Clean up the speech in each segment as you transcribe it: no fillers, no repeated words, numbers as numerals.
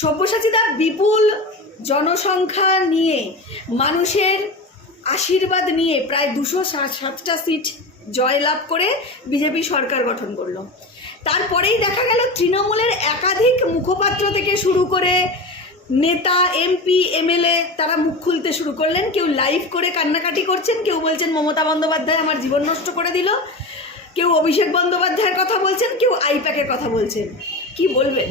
সব্যসাচীদা বিপুল জনসংখ্যা নিয়ে মানুষের আশীর্বাদ নিয়ে প্রায় 207টা সিট জয়লাভ করে বিজেপি সরকার গঠন করলো। তারপরেই দেখা গেল তৃণমূলের একাধিক মুখপাত্র থেকে শুরু করে নেতা, এমপি, এমএলএ তারা মুখ খুলতে শুরু করলেন। কেউ লাইভ করে কান্নাকাটি করছেন, কেউ বলছেন মমতা বন্দ্যোপাধ্যায় আমার জীবন নষ্ট করে দিল, কেউ অভিষেক বন্দ্যোপাধ্যায়ের কথা বলছেন, কেউ আইপ্যাকের কথা বলছেন। কি বলবেন?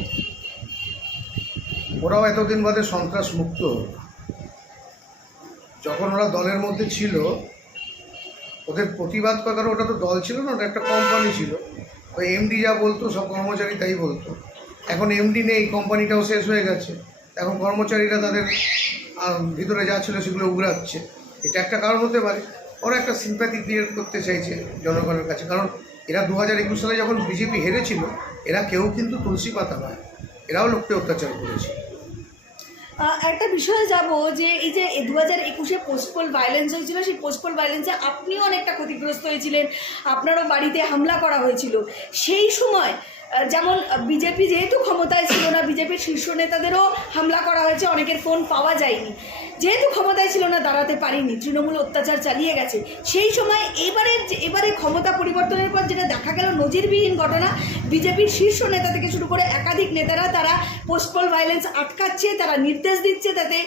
ওরাও এতদিন বাদে সন্ত্রাস মুক্ত। যখন ওরা দলের মধ্যে ছিল ওদের প্রতিবাদ করার কারণ ওটা তো দল ছিল না, ওটা একটা কোম্পানি ছিল। ওই এমডি যা বলতো সব কর্মচারী তাই বলতো। এখন এমডি নেই, কোম্পানিটাও শেষ হয়ে গেছে, এখন কর্মচারীরা তাদের ভিতরে যা ছিল সেগুলো উগড়াচ্ছে। এটা একটা কারণ হতে পারে। ওরা একটা সিম্প্যাথি ক্রিয়েট করতে চাইছে জনগণের কাছে, কারণ এরা 2021 সালে যখন বিজেপি হেরেছিল এরা কেউ কিন্তু তুলসী পাতা নয়, এরাও লোককে অত্যাচার করেছে। একটা বিষয়ে যাব যে এই যে 2021-এ পোস্টপোল ভায়োলেন্স হয়েছিল, সেই পোস্টপোল ভায়োলেন্সে আপনিও অনেকটা ক্ষতিগ্রস্ত হয়েছিলেন, আপনারও বাড়িতে হামলা করা হয়েছিল। সেই সময় যেমন বিজেপি যেহেতু ক্ষমতায় ছিল না, বিজেপির শীর্ষ নেতাদেরও হামলা করা হয়েছে, অনেকের ফোন পাওয়া যায়নি। যেহেতু ক্ষমতায় ছিল না দাঁড়াতে পারিনি, তৃণমূল অত্যাচার চালিয়ে গেছে। সেই সময় এবারে ক্ষমতা পরিবর্তনের পর যেটা দেখা গেল নজিরবিহীন ঘটনা, বিজেপির শীর্ষ নেতা থেকে শুরু করে একাধিক নেতারা তারা পোস্টপোল ভায়োলেন্স আটকাচ্ছে, তারা নির্দেশ দিচ্ছে যাতে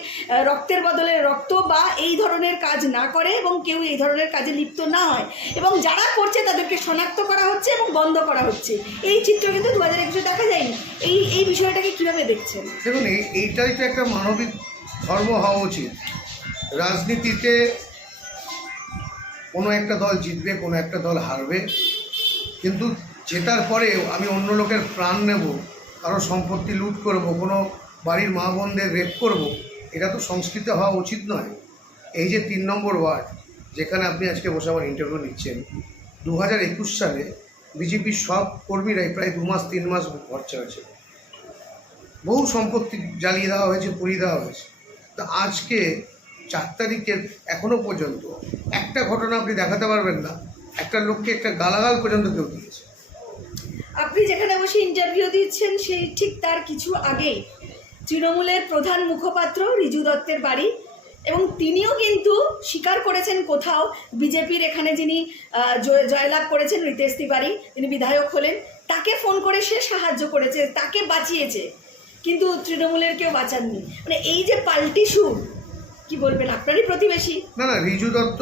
রক্তের বদলে রক্ত বা এই ধরনের কাজ না করে এবং কেউ এই ধরনের কাজে লিপ্ত না হয়, এবং যারা করছে তাদেরকে শনাক্ত করা হচ্ছে এবং বন্ধ করা হচ্ছে। এই চিত্র কিন্তু 2021-এ দেখা যায়নি। এই বিষয়টাকে কীভাবে দেখছেন? দেখুন, এইটাই তো একটা মানবিক ধর্ম হওয়া উচিত। রাজনীতিতে কোনো একটা দল জিতবে, কোনো একটা দল হারবে, কিন্তু জেতার পরেও আমি অন্য লোকের প্রাণ নেব, কারো সম্পত্তি লুট করব, কোনো বাড়ির মা বোনদের রেপ করব, এটা তো সংস্কৃতি হওয়া উচিত নয়। এই যে 3 নম্বর ওয়ার্ড যেখানে আপনি আজকে বসে আমার ইন্টারভিউ নিচ্ছেন, 2021 সালে বিজেপির সব কর্মীরাই প্রায় 2 মাস 3 মাস খরচা হয়েছে, বহু সম্পত্তি জ্বালিয়ে দেওয়া হয়েছে, পুড়িয়ে দেওয়া হয়েছে। তো আজকে 4 তারিখে এখনও পর্যন্ত একটা ঘটনা আপনি দেখাতে পারবেন না একটা লোককে একটা গালাগাল পর্যন্ত কেউ দিয়েছে। আপনি যেখানে বসে ইন্টারভিউ দিচ্ছেন সেই ঠিক তার কিছু আগেই তৃণমূলের প্রধান মুখপাত্র রিজু দত্তের বাড়ি, এবং তিনিও কিন্তু স্বীকার করেছেন কোথাও বিজেপির এখানে যিনি জয়লাভ করেছেন রিতেশ তিওয়ারি, তিনি বিধায়ক হলেন, তাকে ফোন করে সে সাহায্য করেছে, তাকে বাঁচিয়েছে, কিন্তু তৃণমূলের কেউ বাঁচাননি। মানে এই যে পাল্টি সুর, কি বলবেন? আপনারই প্রতিবেশী। না, রিজু দত্ত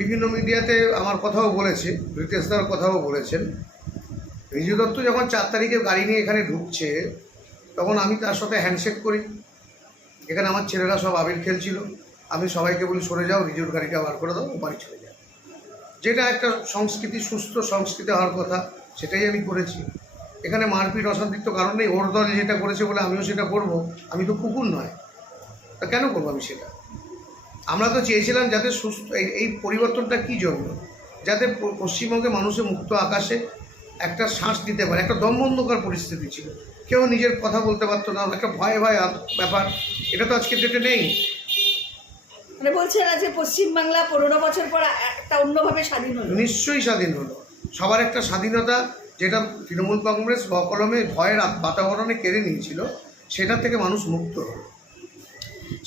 বিভিন্ন মিডিয়াতে আমার কথাও বলেছে, রিতেশ দার কথাও বলেছেন। রিজু দত্ত যখন 4 তারিখে গাড়ি নিয়ে এখানে ঢুকছে তখন আমি তার সাথে হ্যান্ডশেক করি। এখানে আমার ছেলেরা সব আবির খেলছিল, আমি সবাইকে বলি সরে যাও, রিজুর গাড়িটা বার করে দাও, বাড়ি চলে যাও। যেটা একটা সংস্কৃতি, সুস্থ সংস্কৃতি হওয়ার কথা, সেটাই আমি করেছি। এখানে মারপিট অশান্তির তো কারণ নেই। ওর দল যেটা করেছে বলে আমিও সেটা করব? আমি তো কুকুর নয়, তা কেন করবো আমি সেটা? আমরা তো চেয়েছিলাম যাতে সুস্থ এই পরিবর্তনটা কী জন্য, যাতে পশ্চিমবঙ্গে মানুষের মুক্ত আকাশে একটা শ্বাস দিতে পারে। একটা দমবন্ধকর পরিস্থিতি ছিল, কেউ নিজের কথা বলতে পারতো না, একটা ভয় ব্যাপার। এটা তো আজকের ডেটে নেই। মানে বলছেন আজকে পশ্চিমবাংলা 15 বছর পর একটা অন্যভাবে স্বাধীন হলো। নিশ্চয়ই স্বাধীন হলো। সবার একটা স্বাধীনতা যেটা তৃণমূল কংগ্রেস বকলমে ভয়ের বাতাবরণে কেড়ে নিয়েছিল, সেটা থেকে মানুষ মুক্ত হলো।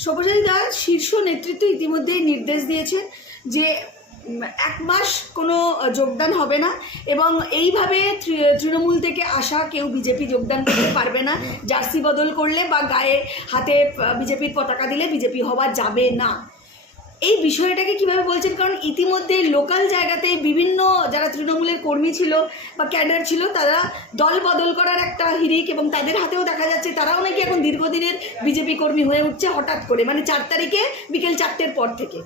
সব্যসাচীদা শীর্ষ নেতৃত্ব ইতিমধ্যেই নির্দেশ দিয়েছে যে 1 মাস কোনো যোগদান হবে না, এবং এইভাবে তৃণমূল থেকে আসা কেউ বিজেপি যোগদান করতে পারবে না। জার্সি বদল করলে বা গায়ে হাতে বিজেপির পতাকা দিলে বিজেপি হওয়া যাবে না। এই বিষয়টাকে কিভাবে বলছেন? কারণ ইতিমধ্যে লোকাল জায়গাতে বিভিন্ন যারা তৃণমূলের কর্মী ছিল বা ক্যাডার ছিল তারা দল বদল করার একটা হিড়িক, এবং তাদের হাতেও দেখা যাচ্ছে তারাও নাকি এখন দীর্ঘদিনের বিজেপি কর্মী হয়ে উঠছে হঠাৎ করে, মানে 4 তারিখে বিকেল 4টের পর থেকে।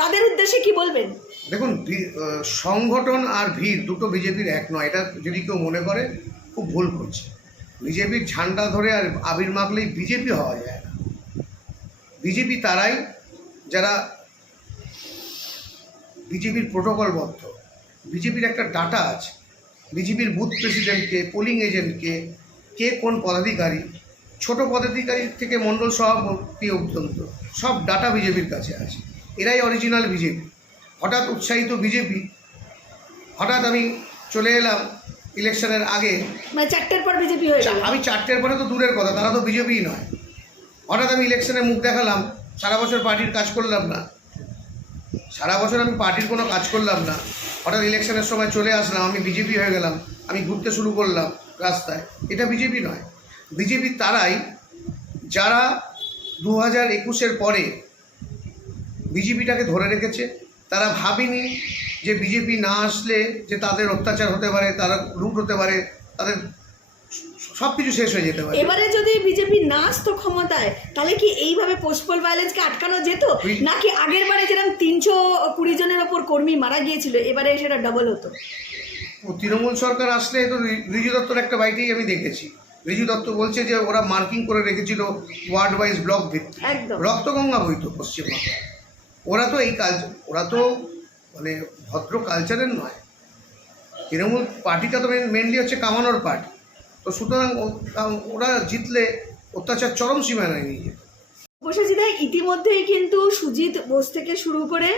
তাদের উদ্দেশ্যে কি বলবেন? দেখুন, সংগঠন আর ভিড় দুটো বিজেপির এক নয়, এটা যদি কেউ মনে করে খুব ভুল করছে। বিজেপির ঝান্ডা ধরে আর আবির মাখলেই বিজেপি হওয়া যায় না। বিজেপি তারাই যারা বিজেপির প্রোটোকলবদ্ধ। বিজেপির একটা ডাটা আছে, বিজেপির বুথ প্রেসিডেন্টকে, পোলিং এজেন্টকে, কে কোন পদাধিকারী, ছোট পদাধিকারী থেকে মণ্ডল সভাপতি পর্যন্ত সব ডাটা বিজেপির কাছে আছে। এরাই অরিজিনাল বিজেপি। হঠাৎ উৎসাহিত বিজেপি, হঠাৎ আমি চলে এলাম ইলেকশনের আগে। মানে 4টের পর বিজেপি হয়ে গেল। আমি 4টের পরে তো দূরের কথা, তারা তো বিজেপিই নয়। হঠাৎ আমি ইলেকশনে মুখ দেখালাম, সারা বছর পার্টির কাজ করলাম না, সারা বছর আমি পার্টির কোনো কাজ করলাম না, হঠাৎ ইলেকশনের সময় চলে আসলাম, আমি বিজেপি হয়ে গেলাম, আমি ঘুরতে শুরু করলাম রাস্তায়। এটা বিজেপি নয়। বিজেপি তারাই যারা 2021-এর পরে বিজেপিটাকে ধরে রেখেছে। তারা ভাবেনি যে বিজেপি না আসলে যে তাদের অত্যাচার হতে পারে, তারা লুট হতে পারে, তাদের সব কিছু শেষ হয়ে যেতে পারে। এবারে যদি বিজেপি না আসতো ক্ষমতায়, তাহলে কি এইভাবে পোস্টপোল ভায়োলেন্সকে আটকানো যেত, নাকি আগের বারে যেরকম 320 জনের ওপর কর্মী মারা গিয়েছিল, এবারে সেটা ডাবল হতো? তৃণমূল সরকার আসলে তো রিজু দত্তর একটা বাইটেই আমি দেখেছি। রিজু দত্ত বলছে যে ওরা মার্কিং করে রেখেছিল ওয়ার্ড ওয়াইজ ব্লক ভিত্তিক, একদম রক্তগঙ্গা বইতো পশ্চিমবঙ্গে। ওরা তো এই ওরা তো মানে ভদ্র কালচারের নয়। তৃণমূল পার্টিটা তো মেনলি হচ্ছে কামানোর পার্টি। তো সুতরাং ওরা জিতলে অত্যাচার চরম সীমানায় নিয়ে যেত। বসেছিদা ইতিমধ্যেই কিন্তু সুজিত বোস থেকে শুরু করে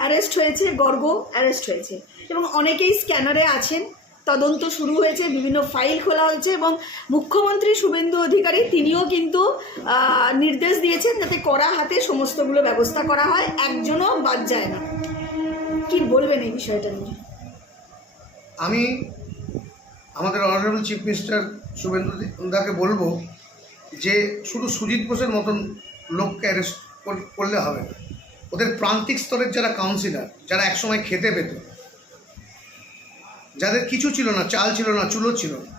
অ্যারেস্ট হয়েছে, গর্গ অ্যারেস্ট হয়েছে, এবং অনেকেই স্ক্যানারে আছেন। তদন্ত শুরু হয়েছে, বিভিন্ন ফাইল খোলা হয়েছে, এবং মুখ্যমন্ত্রী শুভেন্দু অধিকারী তিনিও কিন্তু নির্দেশ দিয়েছেন যাতে কড়া হাতে সমস্তগুলো ব্যবস্থা করা হয়, একজনও বাদ যায় না। কি বলবেন এই বিষয়টা নিয়ে? আমি আমাদের অনারেবল চিফ মিনিস্টার শুভেন্দু দাকে বলবো যে শুধু সুজিত বোসের মতন লোককে অ্যারেস্ট করলে হবে না। ওদের প্রান্তিক স্তরের যারা কাউন্সিলর, যারা একসময় খেতে পেত, যাদের কিছু ছিল না, চাল ছিল না, চুলো ছিল না,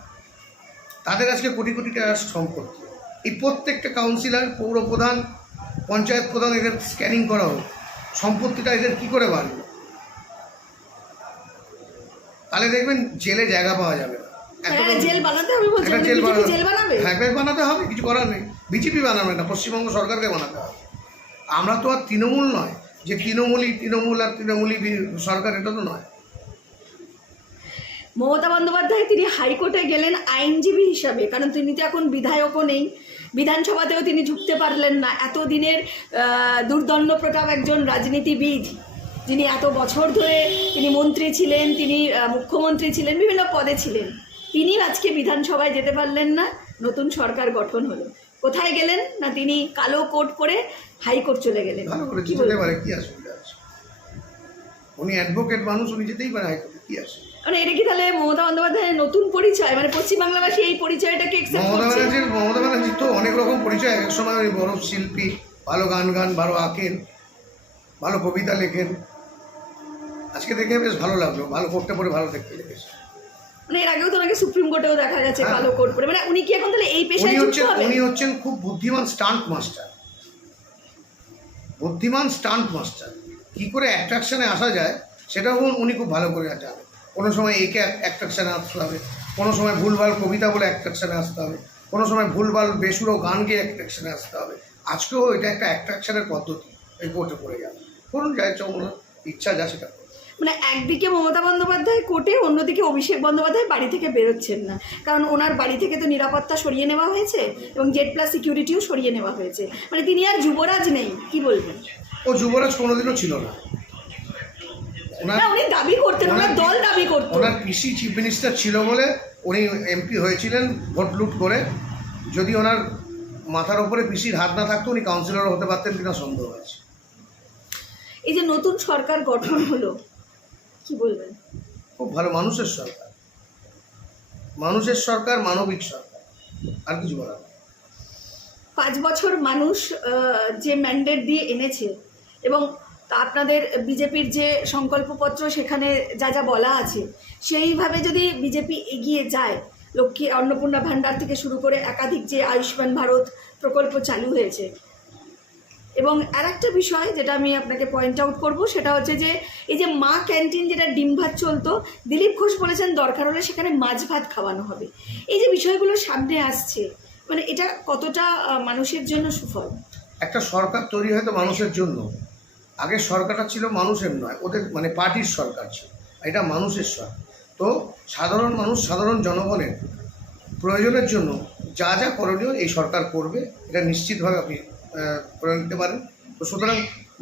তাদের আজকে কোটি কোটি টাকার সম্পত্তি। এই প্রত্যেকটা কাউন্সিলর, পৌর প্রধান, পঞ্চায়েত প্রধান, এদের স্ক্যানিং করা হোক, সম্পত্তিটা এদের কী করে বাড়বে। তাহলে দেখবেন জেলে জায়গা পাওয়া যাবে না। জেল বানাতে হবে বলছেন? জেল বানাবে? হ্যাঁ, বানাতে হবে, কিছু করার নেই। বিজেপি বানাবে না, পশ্চিমবঙ্গ সরকারকে বানাতে হবে। আমরা তো আর তৃণমূল নয় যে তৃণমূল আর তৃণমূলী সরকার, এটা তো নয়। মমতা বন্দ্যোপাধ্যায় তিনি হাইকোর্টে গেলেন আইনজীবী হিসাবে, কারণ তিনি তো এখন বিধায়কও নেই, বিধানসভাতেও তিনি ঢুকতে পারলেন না। এতদিনের দুর্দণ্ড প্রতাপ একজন রাজনীতিবিদ, যিনি এত বছর ধরে তিনি মন্ত্রী ছিলেন, তিনি মুখ্যমন্ত্রী ছিলেন, বিভিন্ন পদে ছিলেন, তিনি আজকে বিধানসভায় যেতে পারলেন না। নতুন সরকার গঠন হলো, কোথায় গেলেন না তিনি কালো কোট পরে হাইকোর্ট চলে গেলেন। কি অসুবিধা আছে? উনি অ্যাডভোকেট মানুষ, উনি যেতেই পারে হাইকোর্টে, কি আছে? মানে এটা কি তাহলে মমতা বন্দ্যোপাধ্যায়ের নতুন পরিচয়? মানে পশ্চিমবাংলাবাসী এই পরিচয়টাকে মমতা ব্যানার্জির তো অনেক রকম পরিচয়। এক সময় উনি বড় শিল্পী, ভালো গান ভালো আঁকেন, ভালো কবিতা লেখেন। আজকে দেখে বেশ ভালো লাগলো, ভালো কোটটা পরে ভালো দেখতে লেগেছে। মানে এর আগেও তো নাকি সুপ্রিম কোর্টেও দেখা গেছে কালো কোট পরে। মানে উনি কি এখন তাহলে এই পেশায় যুক্ত হবেন? উনি হচ্ছেন খুব বুদ্ধিমান স্টান্ট মাস্টার। কি করে অ্যাট্রাকশনে আসা যায় সেটাও উনি খুব ভালো করে জানেন। কোনো সময় একে অ্যাট্রাকশানে আসতে হবে, কোনো সময় ভুলভাল কবিতা বলে অ্যাট্রাকশানে আসতে হবে, কোনো সময় ভুলভাল বেসুরো গান গিয়ে অ্যাট্রাকশানে আসতে হবে। আজকেও এটা একটা অ্যাট্রাকশানের পদ্ধতি। এই কোর্টে পড়ে যাবে, করুন, যায় ওনার ইচ্ছা যা সেটা। মানে একদিকে মমতা বন্দ্যোপাধ্যায় কোর্টে, অন্যদিকে অভিষেক বন্দ্যোপাধ্যায় বাড়ি থেকে বেরোচ্ছেন না, কারণ ওনার বাড়ি থেকে তো নিরাপত্তা সরিয়ে নেওয়া হয়েছে এবং জেড প্লাস সিকিউরিটিও সরিয়ে নেওয়া হয়েছে। মানে তিনি আর যুবরাজ নেই, কি বলবেন? ও যুবরাজ কোনোদিনও ছিল না। উনি দাবি করতেন, ওনার দল দাবি করত। ওনার পিসি চিফ মিনিস্টার ছিল বলে উনি এমপি হয়েছিলেন ভোট লুট করে। যদি ওনার মাথার উপরে পিসির হাত না থাকতো উনি কাউন্সিলর হতে পারতেন কিনা সন্দেহ আছে। এই যে নতুন সরকার গঠন হলো, কি বলবেন? খুব ভালো, মানুষের সরকার, মানবিক সরকার, আর কিছু বলার নেই। 5 বছর মানুষ যে ম্যান্ডেট দিয়ে এনেছে, এবং আপনাদের বিজেপির যে সংকল্পপত্র সেখানে যা যা বলা আছে সেইভাবে যদি বিজেপি এগিয়ে যায়, লক্ষ্মী অন্নপূর্ণা ভাণ্ডার থেকে শুরু করে একাধিক যে আয়ুষ্মান ভারত প্রকল্প চালু হয়েছে, এবং আর একটা বিষয় যেটা আমি আপনাকে পয়েন্ট আউট করব, সেটা হচ্ছে যে এই যে মা ক্যান্টিন যেটা ডিম ভাত চলতো, দিলীপ ঘোষ বলেছেন দরকার হলে সেখানে মাছ ভাত খাওয়ানো হবে। এই যে বিষয়গুলো সামনে আসছে, মানে এটা কতটা মানুষের জন্য সুফল? একটা সরকার তৈরি হয় তো মানুষের জন্য। আগে সরকারটা ছিল মানুষের নয়, ওদের মানে পার্টির সরকার ছিল, এটা মানুষের সরকার। তো সাধারণ মানুষ, সাধারণ জনগণের প্রয়োজনের জন্য যা যা করণীয় এই সরকার করবে, এটা নিশ্চিতভাবে আপনি করে নিতে পারেন। তো সুতরাং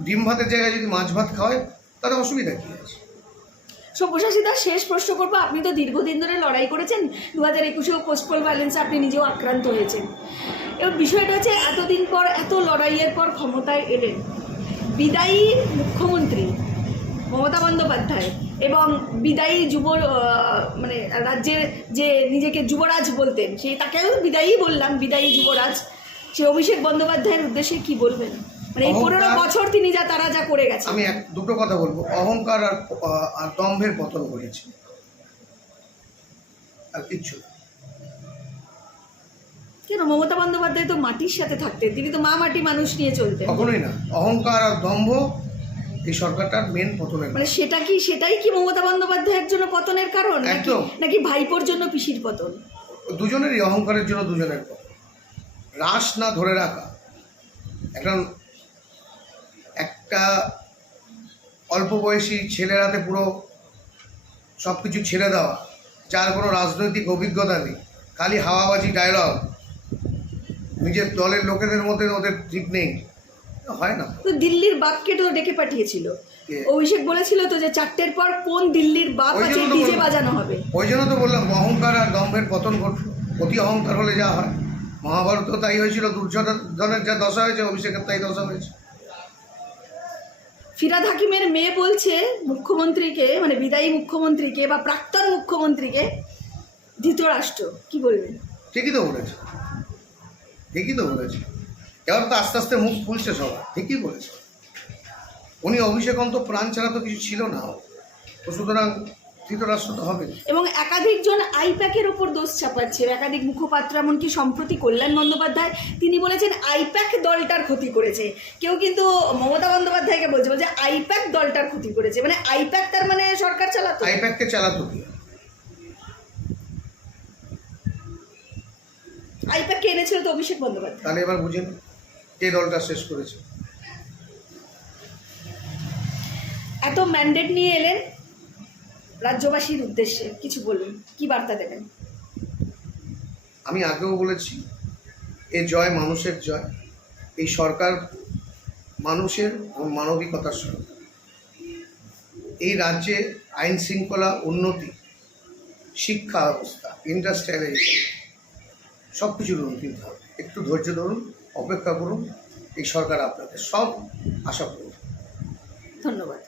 ডিম ভাতের জায়গায় যদি মাছ ভাত খাওয়ায় তাহলে অসুবিধা কী আছে? সব্যসাচী দাস, শেষ প্রশ্ন করবো, আপনি তো দীর্ঘদিন ধরে লড়াই করেছেন, 2021-এও পোস্টপোল ভায়োলেন্সে আপনি নিজেও আক্রান্ত হয়েছেন। এবার বিষয়টা হচ্ছে এতদিন পর, এত লড়াইয়ের পর ক্ষমতায় এলেন বিদায়ী মুখ্যমন্ত্রী মমতা বন্দ্যোপাধ্যায় এবং বিদায়ী মানে রাজ্যের যে নিজেকে যুবরাজ বলতেন, সেই তাকেও বিদায়ী বললাম, বিদায়ী যুবরাজ, সে অভিষেক বন্দ্যোপাধ্যায়ের উদ্দেশ্যে কি বলবেন? মানে এই 15 বছর তিনি তারা যা করে গেছে। আমি দুটো কথা বলবো, অহংকার আর দম্ভের পতন ঘটেছে, আর কিচ্ছু না। কেন? মমতা বন্দ্যোপাধ্যায় তো মাটির সাথে থাকতেন, তিনি তো মাটি মানুষ নিয়ে চলতেন। কখনোই না। অহংকার আর দম্ভ এই সরকারটার মেন পতনের। মানে সেটাই কি মমতা বন্দ্যোপাধ্যায়ের জন্য পতনের কারণ, নাকি ভাইপোর জন্য পিসির পতন? দুজনেরই, অহংকারের জন্য দুজনের পতন। রাশ না ধরে রাখা, একটা অল্প বয়সী ছেলের হাতে পুরো সব কিছু ছেড়ে দেওয়া, যার কোনো রাজনৈতিক অভিজ্ঞতা নেই, খালি হাওয়াবাজি ডায়লগ, নিজের দলের লোকেদের মধ্যে ওদের ঠিক নেই, হয় না। তো দিল্লির বাপকে তো ডেকে পাঠিয়েছিল, অভিষেক বলেছিল তো যে 4টের পর কোন দিল্লির বাপ আছে ডিজে বাজানো হবে। ওই জন্য তো বললাম অহংকার আর দম্ভের পতন ঘটল। অতি অহংকার হলে যা হয়, মহাভারত তাই হয়েছিল, দুর্যোধনের যা দশা হয়েছে অভিষেকের তাই দশা হয়েছে। ফিরহাদ হাকিমের মেয়ে বলছে মুখ্যমন্ত্রীকে, মানে বিদায়ী মুখ্যমন্ত্রীকে বা প্রাক্তন মুখ্যমন্ত্রীকে ধৃতরাষ্ট্র, কি বলবেন? ঠিকই তো বলেছে, ঠিকই তো বলেছে। এবার তো আস্তে আস্তে মুখ খুলছে সবাই, ঠিকই বলেছে। উনি অভিষেক প্রাণ ছাড়া তো কিছু ছিল না, তো সুতরাং ধৃতরাষ্ট্র তো হবে। এবং একাধিকজন আইপ্যাকের ওপর দোষ চাপাচ্ছে, একাধিক মুখপাত্র, এমনকি সম্প্রতি কল্যাণ বন্দ্যোপাধ্যায় তিনি বলেছেন আইপ্যাক দলটার ক্ষতি করেছে। কেউ কিন্তু মমতা বন্দ্যোপাধ্যায়কে বলছে আইপ্যাক দলটার ক্ষতি করেছে, মানে আইপ্যাক তার মানে সরকার চালাতো, আইপ্যাককে চালাতো কি? আইপ্যাককে এনেছিল তো অভিষেক বন্দ্যোপাধ্যায়। তাহলে এবার বুঝেন কে দলটা শেষ করেছে। এত ম্যান্ডেট নিয়ে এলেন, রাজ্যবাসীর উদ্দেশ্যে কিছু বলুন, কি বার্তা দেবেন? আমি আগেও বলেছি, এ জয় মানুষের জয়। এই সরকার মানুষের ও মানবিকতার সরকার। এই রাজ্যে আইন শৃঙ্খলা, উন্নতি, শিক্ষা ব্যবস্থা, ইন্ডাস্ট্রিয়ালাইজেশন সব কিছুর উন্নতি হবে। একটু ধৈর্য ধরুন, অপেক্ষা করুন, এই সরকার আপনাদের সব আশা করুন। ধন্যবাদ।